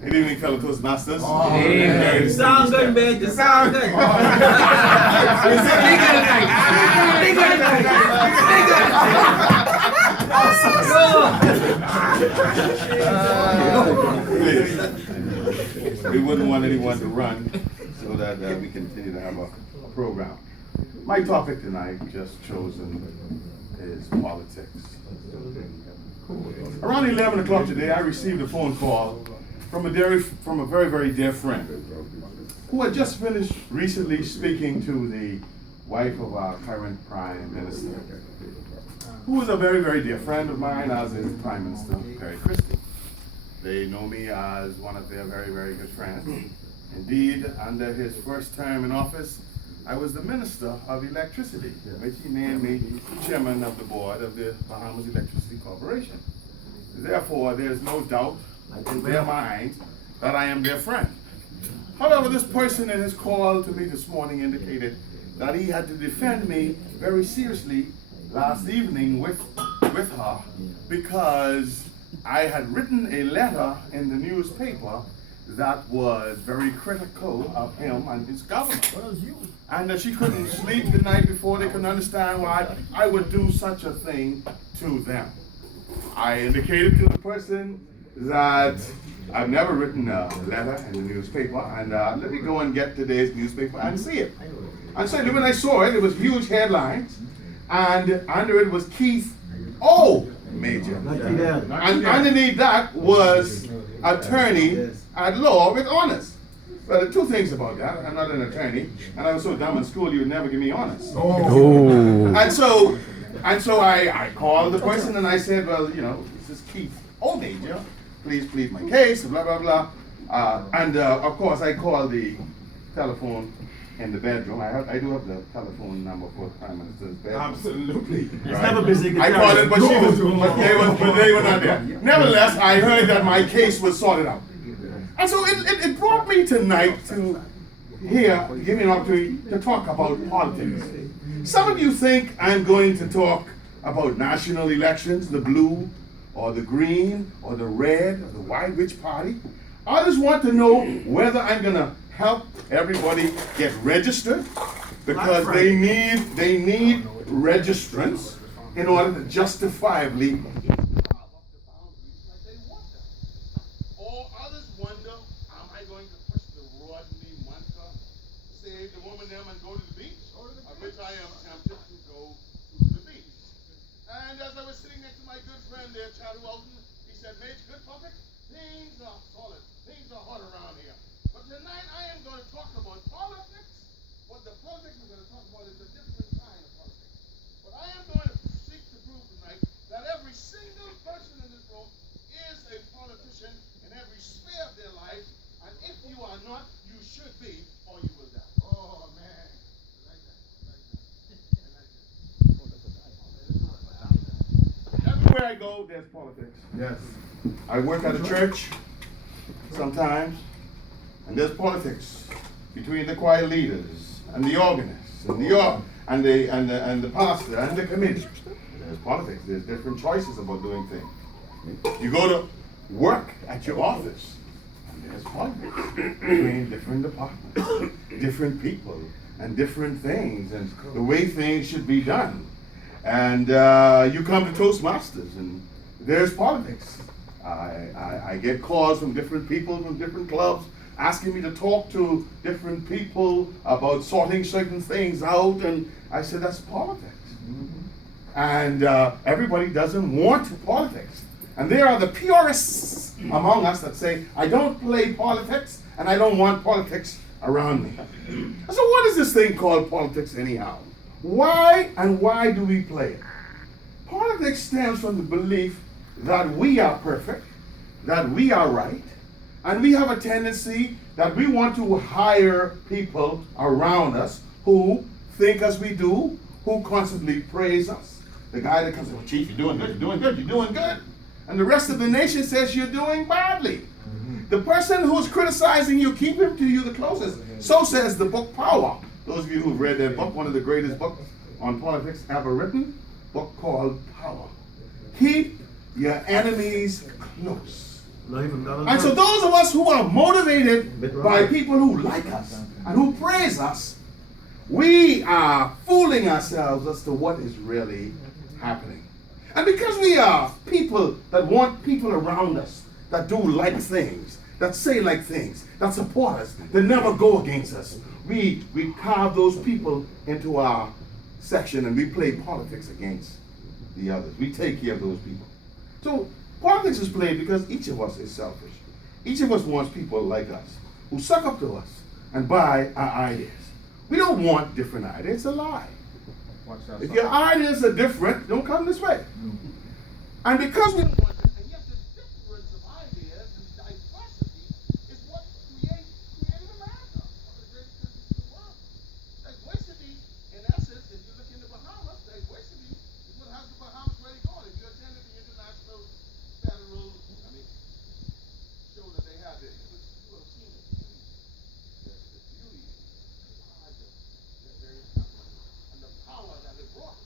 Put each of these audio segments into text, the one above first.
Good evening, fellow Toastmasters. You sound good, man. You sound good. We wouldn't want anyone to run so that we continue to have a program. My topic tonight, just chosen, is politics. Around 11 o'clock today, I received a phone call from a very, very dear friend who had just finished recently speaking to the wife of our current Prime Minister, who is a very, very dear friend of mine, as is Prime Minister Perry Christie. They know me as one of their very, very good friends. Indeed, under his first term in office, I was the Minister of Electricity, which he named me Chairman of the Board of the Bahamas Electricity Corporation. Therefore, there's no doubt in their minds that I am their friend. However, this person in his call to me this morning indicated that he had to defend me very seriously last evening with her because I had written a letter in the newspaper that was very critical of him and his government. And that she couldn't sleep the night before. They couldn't understand why I would do such a thing to them. I indicated to the person that I've never written a letter in the newspaper, and let me go and get today's newspaper and see it. And so when I saw it, it was huge headlines, and under it was Keith O. Major. And underneath that was attorney at law with honors. Well, there are two things about that. I'm not an attorney, and I was so dumb in school you would never give me honors. Oh. And so I called the person and I said, well, you know, this is Keith O. Major. Please plead my case, blah, blah, blah. And of course, I called the telephone in the bedroom. I do have the telephone number for the Prime Minister's bedroom. Absolutely. Right. It's never busy. I called it, but they were not there. Nevertheless, I heard that my case was sorted out. And so it brought me tonight to give me an opportunity to talk about politics. Some of you think I'm going to talk about national elections, the blue, or the green, or the red, or the white, which party. Others want to know whether I'm going to help everybody get registered, because they need registrants in order to justifiably or others wonder, am I going to push the Rodney mantra, save the woman them and go to the beach? Of which I am tempted to go to the beach. And as I was sitting next to my good friend there, Chad Walton, he said, Mage, good topic. Things are solid. Things are hot around here. But tonight I am going to talk about politics. But the politics we're going to talk about is a different kind of politics. But I am going to seek to prove tonight that every single person in this room is a politician in every sphere of their life. And if you are not, you should be, or you will die. Oh, man. Everywhere I go, there's politics. Yes. I work at a church sometimes, and there's politics between the choir leaders and the organists and the pastor and the committee. There's politics. There's different choices about doing things. You go to work at your office, and there's politics between different departments, different people, and different things, and the way things should be done. And you come to Toastmasters, and there's politics. I get calls from different people from different clubs asking me to talk to different people about sorting certain things out, and I said, that's politics. And everybody doesn't want politics. And there are the purists among us that say, I don't play politics, and I don't want politics around me. So what is this thing called politics anyhow? Why do we play it? Politics stems from the belief that we are perfect, that we are right, and we have a tendency that we want to hire people around us who think as we do, who constantly praise us. The guy that comes and says, Chief, you're doing good, you're doing good, you're doing good. And the rest of the nation says you're doing badly. The person who's criticizing you, keep him to you the closest. So says the book Power. Those of you who've read that book, one of the greatest books on politics ever written, book called Power. Keep your enemies close. Not even Donald And so Trump. those of us who are motivated Mitt by Romney. people who like us and who praise us, we are fooling ourselves as to what is really happening. And because we are people that want people around us that do like things, that say like things, that support us, that never go against us, we carve those people into our section and we play politics against the others. We take care of those people. So politics is played because each of us is selfish. Each of us wants people like us who suck up to us and buy our ideas. We don't want different ideas. It's a lie. If your ideas are different, don't come this way. And because we don't want this, and yet the difference of ideas and diversity is what created America, one of the greatest countries in the world. Diversity, in essence, if you look in the Bahamas, diversity is what has the Bahamas really going. If you attended the International Federal, show that they have it, you will have seen it. The beauty, the pride, their and the power that it brought.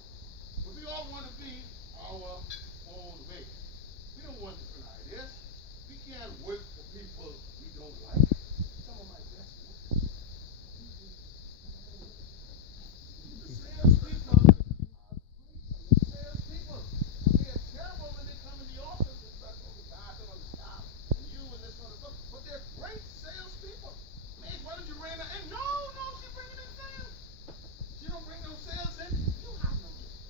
But we all want to be our own way. We don't want different ideas. We can't work for people we don't like. Some of my best workers. The salespeople are great. The salespeople, but they are terrible when they come in the office and start talking bad on the staff and you and this sort of stuff. But they're great salespeople. Man, why don't you bring her in? No, she's bringing in sales. She don't bring no sales in. You have no business.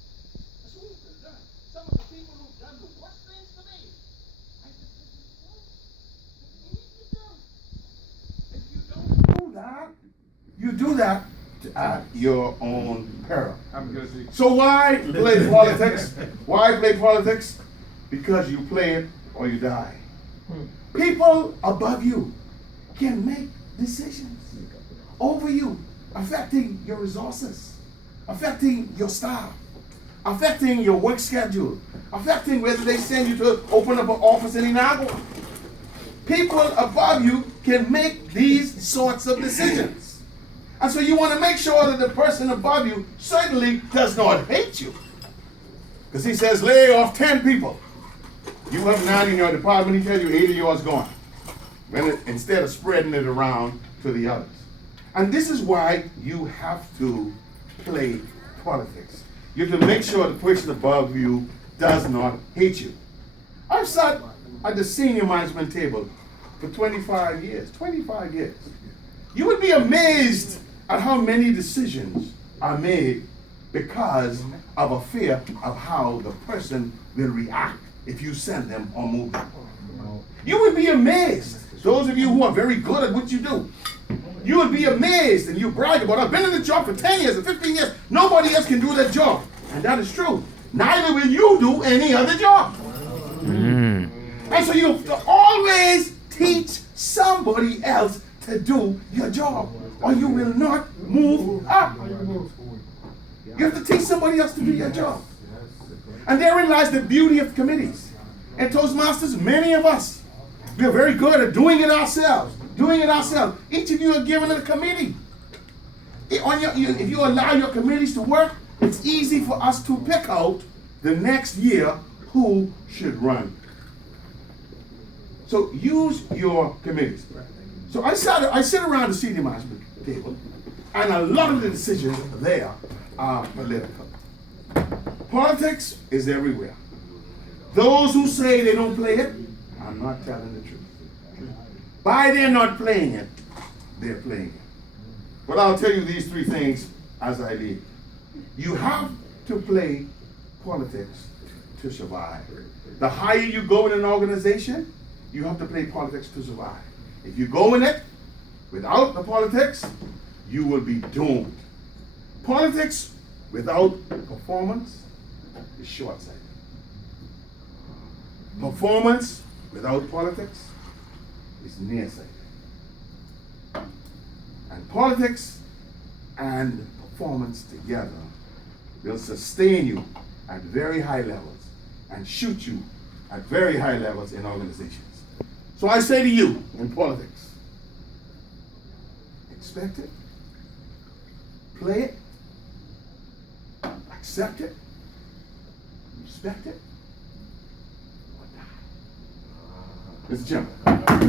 That's what we've done. Some of the people who've done the worst things to me, I just said, easy to do. If you don't do that, you do that at your own peril. I'm guilty. So why play politics? Why play politics? Because you play it or you die. People above you can make decisions over you, affecting your resources, affecting your staff, affecting your work schedule, affecting whether they send you to open up an office in Inagua. People above you can make these sorts of decisions. And so you want to make sure that the person above you certainly does not hate you. Because he says, lay off 10 people. You have 9 in your department, he tells you 8 of yours gone. Instead of spreading it around to the others. And this is why you have to play politics. You have to make sure the person above you does not hate you. I've sat at the senior management table for 25 years. 25 years. You would be amazed at how many decisions are made because of a fear of how the person will react if you send them or move them. You would be amazed. Those of you who are very good at what you do, you would be amazed and you brag about, I've been in the job for 10 years or 15 years. Nobody else can do that job. And that is true. Neither will you do any other job. And so you have to always teach somebody else to do your job, or you will not move up. You have to teach somebody else to do your job. And therein lies the beauty of committees. And Toastmasters, many of us, we are very good at doing it ourselves. Each of you are given a committee. If you allow your committees to work, it's easy for us to pick out the next year who should run. So use your committees. So I sit around the senior management table, and a lot of the decisions there are political. Politics is everywhere. Those who say they don't play it are not telling the truth. By they're not playing it, they're playing it. But I'll tell you these 3 things as I leave. You have to play politics to survive. The higher you go in an organization, you have to play politics to survive. If you go in it without the politics, you will be doomed. Politics without performance is short-sighted. Performance without politics is nearsighted. And politics and performance together will sustain you at very high levels and shoot you at very high levels in organizations. So I say to you in politics, expect it, play it, accept it, respect it, Mr. Chairman.